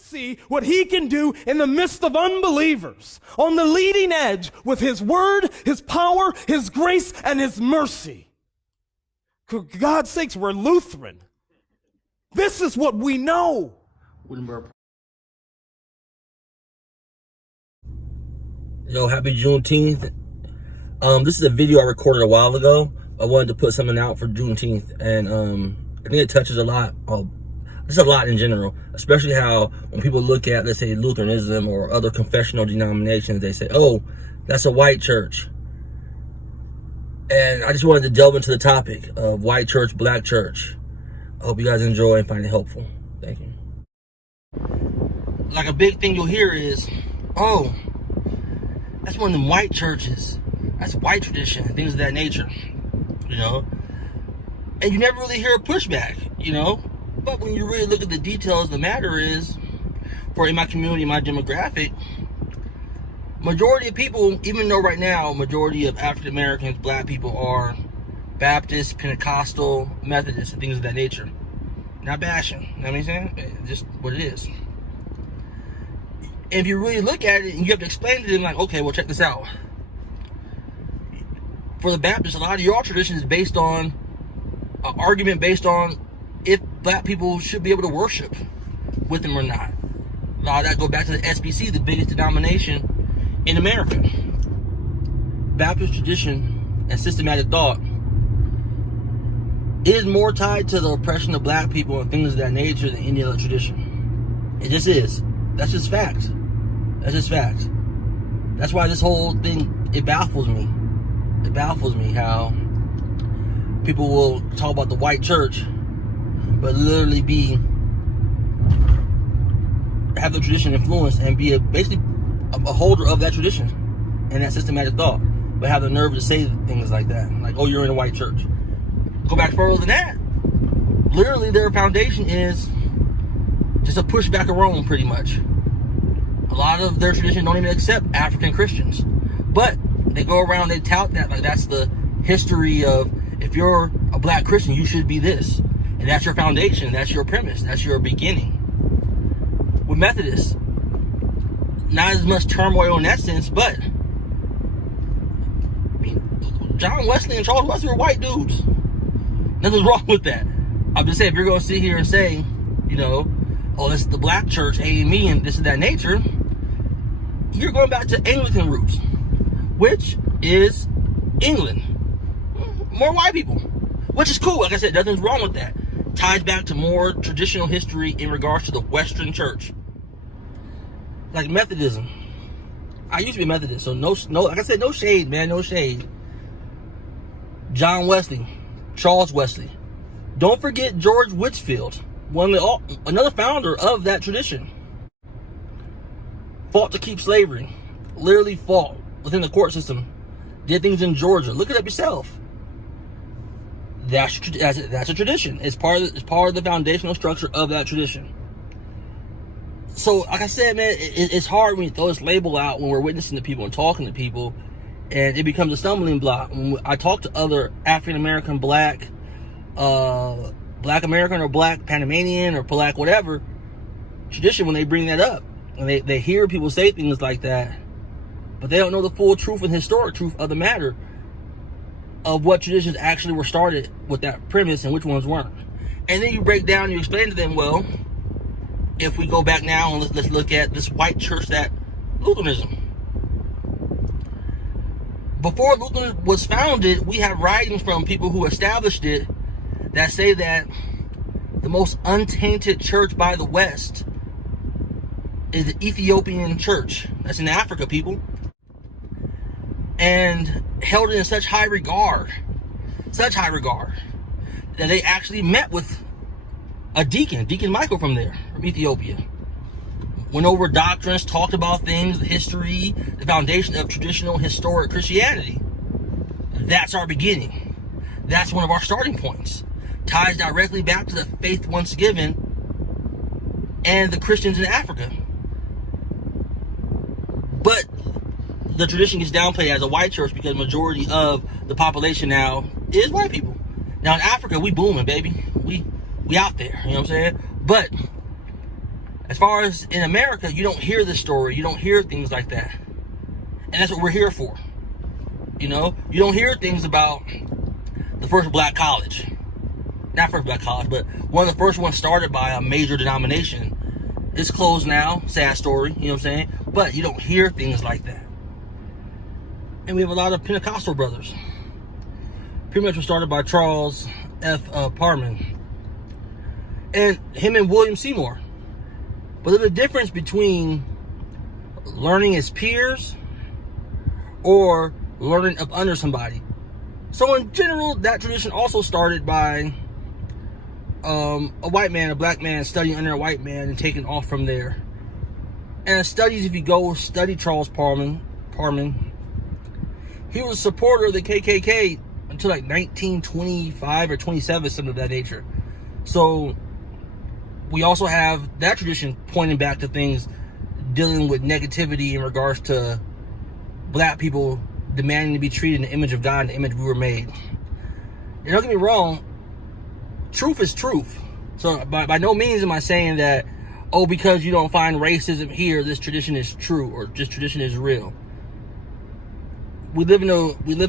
see what he can do in the midst of unbelievers, on the leading edge with his word, his power, his grace, and his mercy. For God's sakes, we're Lutheran. This is what we know. Yo, happy Juneteenth. This is a video I recorded a while ago. I wanted to put something out for Juneteenth, and I think it touches a lot. Just a lot in general, especially how when people look at, let's say, Lutheranism or other confessional denominations, they say, oh, that's a white church. And I just wanted to delve into the topic of white church, black church. I hope you guys enjoy and find it helpful. Thank you. Like a big thing you'll hear is, oh, that's one of them white churches. That's white tradition, things of that nature, you know? And you never really hear a pushback, you know? But when you really look at the details, the matter is, for in my community, my demographic, majority of people, even though right now, majority of African Americans, black people are Baptist, Pentecostal, Methodist, and things of that nature. Not bashing, you know what I'm saying? It's just what it is. And if you really look at it, and you have to explain to them, like, okay, well, check this out. For the Baptists, a lot of your tradition is based on an argument based on if black people should be able to worship with them or not. A lot of that go back to the SBC, the biggest denomination in America. Baptist tradition and systematic thought is more tied to the oppression of black people and things of that nature than any other tradition. It just is. That's just facts. That's just facts. That's why this whole thing, it baffles me. It baffles me how people will talk about the white church, but literally have the tradition influence and be basically a holder of that tradition and that systematic thought, but have the nerve to say things like that. Like, oh, you're in a white church. Go back further than that. Literally, their foundation is just a pushback of Rome, pretty much. A lot of their tradition don't even accept African Christians. But they go around, they tout that like that's the history of, if you're a black Christian, you should be this. And that's your foundation, that's your premise, that's your beginning. With Methodists, not as much turmoil in that sense, but I mean, John Wesley and Charles Wesley were white dudes. Nothing's wrong with that. I'm just saying, if you're going to sit here and say, you know, oh, this is the black church, AME, and this is that nature, you're going back to Anglican roots, which is England. More white people, which is cool. Like I said, nothing's wrong with that. Ties back to more traditional history in regards to the Western church. Like Methodism. I used to be Methodist, so no, like I said, no shade, man, no shade. John Wesley, Charles Wesley. Don't forget George Whitefield, another founder of that tradition. Fought to keep slavery. Literally fought within the court system. Did things in Georgia. Look it up yourself. That's a tradition. It's part of the foundational structure of that tradition. So, like I said, man, it's hard when you throw this label out when we're witnessing to people and talking to people, and it becomes a stumbling block. When I talk to other African American, black American, or black Panamanian, or black whatever tradition, when they bring that up, and they hear people say things like that, but they don't know the full truth and historic truth of the matter of what traditions actually were started with that premise and which ones weren't. And then you break down and you explain to them, well, if we go back now and let's look at this white church, that Lutheranism. Before Lutheranism was founded, we have writings from people who established it that say that the most untainted church by the West is the Ethiopian church. That's in Africa, people. And held it in such high regard, that they actually met with a Deacon Michael from Ethiopia. Went over doctrines, talked about things, the history, the foundation of traditional historic Christianity. That's our beginning. That's one of our starting points. Ties directly back to the faith once given and the Christians in Africa. But the tradition gets downplayed as a white church because majority of the population now is white people. Now in Africa, we booming, baby. We out there, you know what I'm saying? But As far as in America, you don't hear this story. You don't hear things like that. And that's what we're here for. You know, you don't hear things about the first black college. Not first black college, but one of the first ones started by a major denomination. It's closed now. Sad story, you know what I'm saying? But you don't hear things like that. And we have a lot of Pentecostal brothers. Pretty much was started by Charles F. Parman. And him and William Seymour. But there's a difference between learning as peers or learning up under somebody. So in general, that tradition also started by a white man, a black man studying under a white man and taking off from there. And studies, if you go study Charles Parman, he was a supporter of the KKK until like 1925 or 27, something of that nature. So we also have that tradition pointing back to things dealing with negativity in regards to black people demanding to be treated in the image of God and the image we were made. And don't get me wrong, truth is truth. So by no means am I saying that, oh, because you don't find racism here, this tradition is true or this tradition is real. We live in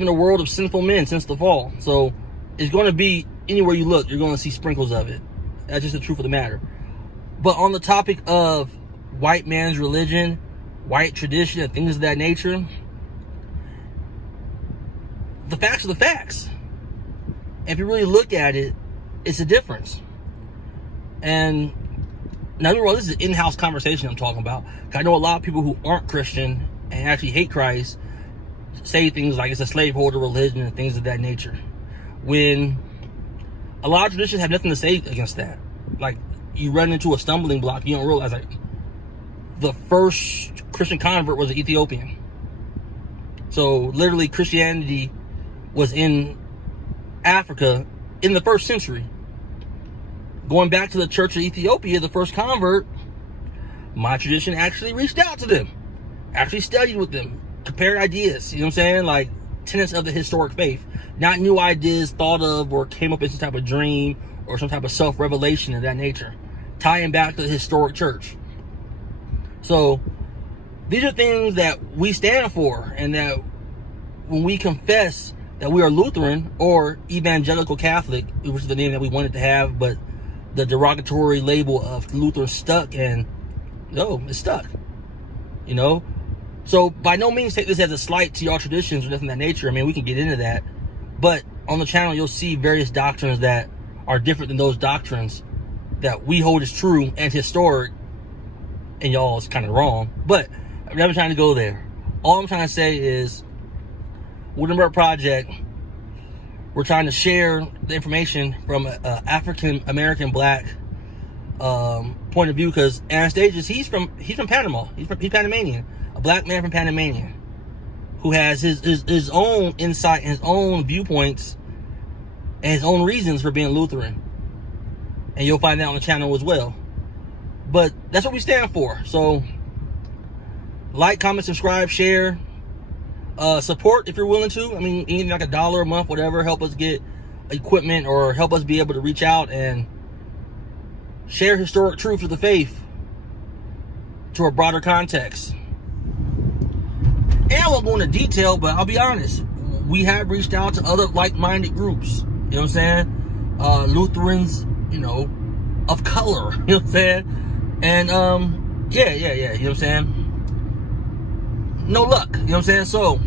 a world of sinful men since the fall. So it's going to be, anywhere you look, you're going to see sprinkles of it. That's just the truth of the matter. But on the topic of white man's religion, white tradition, and things of that nature, the facts are the facts. And if you really look at it, it's a difference. And now, this is an in-house conversation I'm talking about. I know a lot of people who aren't Christian and actually hate Christ say things like it's a slaveholder religion and things of that nature, when a lot of traditions have nothing to say against that. Like, you run into a stumbling block, you don't realize, like, the first Christian convert was an Ethiopian. So literally Christianity was in Africa in the 1st century. Going back to the Church of Ethiopia, the first convert, my tradition actually reached out to them, actually studied with them, compared ideas, you know what I'm saying? Like tenets of the historic faith, not new ideas thought of or came up in some type of dream or some type of self-revelation of that nature, tying back to the historic church. So these are things that we stand for, and that when we confess that we are Lutheran or Evangelical Catholic, which is the name that we wanted to have, but the derogatory label of Lutheran stuck, and no, it's stuck, you know? So by no means take this as a slight to your traditions or nothing of that nature. I mean, we can get into that. But on the channel, you'll see various doctrines that are different than those doctrines that we hold as true and historic, and y'all is kind of wrong. But I'm never trying to go there. All I'm trying to say is, Wittenberg Project, we're trying to share the information from an African American black point of view, because Anastasius, he's from Panama. He's Panamanian, a black man from Panamanian, who has his own insight and his own viewpoints and his own reasons for being Lutheran. And you'll find that on the channel as well. But that's what we stand for. So like, comment, subscribe, share, support if you're willing to. I mean, even like $1 a month, whatever, help us get equipment or help us be able to reach out and share historic truth of the faith to a broader context. And I won't go into detail, but I'll be honest, we have reached out to other like-minded groups, you know what I'm saying? Lutherans, you know, of color, you know what I'm saying? And yeah, you know what I'm saying? No luck, you know what I'm saying? So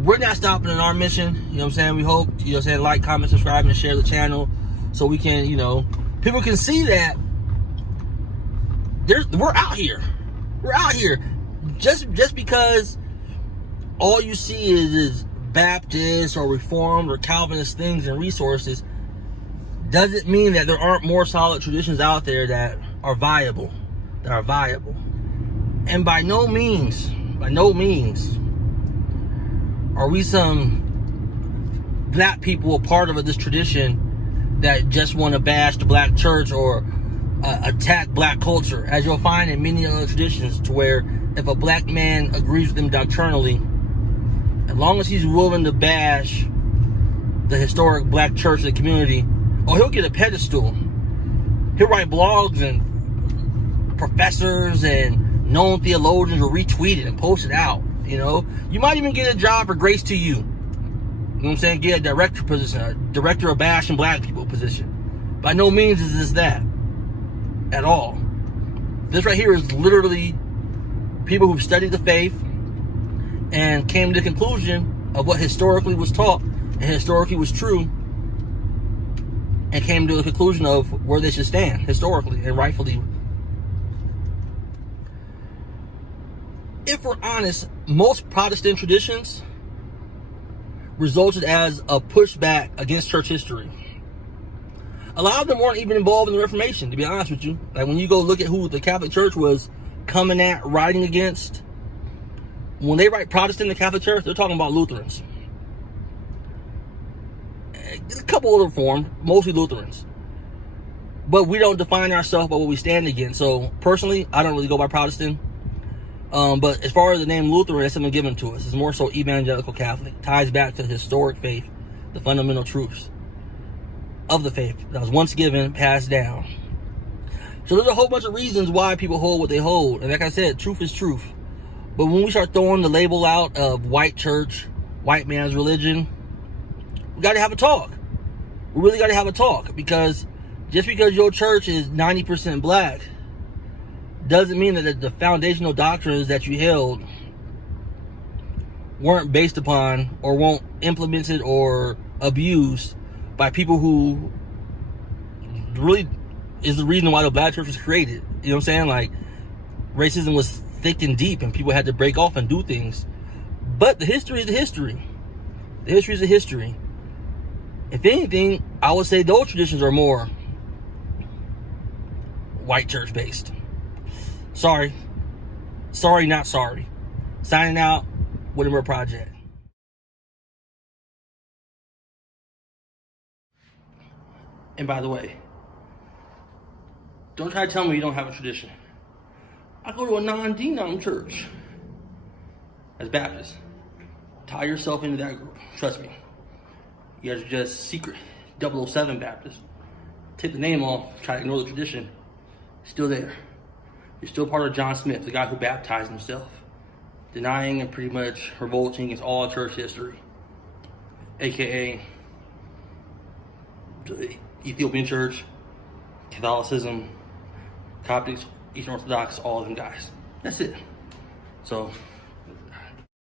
we're not stopping in our mission, you know what I'm saying? We hope, you know what I'm saying, like, comment, subscribe, and share the channel so we can, you know, people can see that we're out here. We're out here. Just because all you see is Baptist or Reformed or Calvinist things and resources doesn't mean that there aren't more solid traditions out there that are viable. And by no means are we some black people a part of this tradition that just want to bash the black church or attack black culture, as you'll find in many other traditions, to where if a black man agrees with them doctrinally, as long as he's willing to bash the historic black church and community, he'll get a pedestal. He'll write blogs and professors and known theologians will retweet it and post it out. You know, you might even get a job for Grace to You. You know what I'm saying? Get a director position, a director of bashing black people position. By no means is this that at all. This right here is literally people who've studied the faith and came to the conclusion of what historically was taught and historically was true, and came to a conclusion of where they should stand historically and rightfully. If we're honest, most Protestant traditions resulted as a pushback against church history. A lot of them weren't even involved in the Reformation, to be honest with you. Like when you go look at who the Catholic Church was coming at, writing against, when they write Protestant in the Catholic Church, they're talking about Lutherans. A couple other reformed, mostly Lutherans. But we don't define ourselves by what we stand against. So personally, I don't really go by Protestant. But as far as the name Lutheran, that's something given to us. It's more so evangelical Catholic. Ties back to the historic faith, the fundamental truths of the faith that was once given, passed down. So there's a whole bunch of reasons why people hold what they hold. And like I said, truth is truth. But when we start throwing the label out of white church, white man's religion, we got to have a talk. We really got to have a talk, because just because your church is 90% black doesn't mean that the foundational doctrines that you held weren't based upon or weren't implemented or abused by people who really is the reason why the black church was created. You know what I'm saying? Like, racism was thick and deep and people had to break off and do things. But the history is the history. The history is the history. If anything, I would say those traditions are more white church based. Sorry, not sorry. Signing out, Whittemore Project. And by the way, don't try to tell me you don't have a tradition. I go to a non-denom church as Baptist. Tie yourself into that group. Trust me. You guys are just secret 007 Baptist. Take the name off, try to ignore the tradition. Still there. You're still part of John Smith, the guy who baptized himself, denying and pretty much revolting against all church history, aka the Ethiopian Church, Catholicism, Coptics, Eastern Orthodox, all of them guys. That's it. So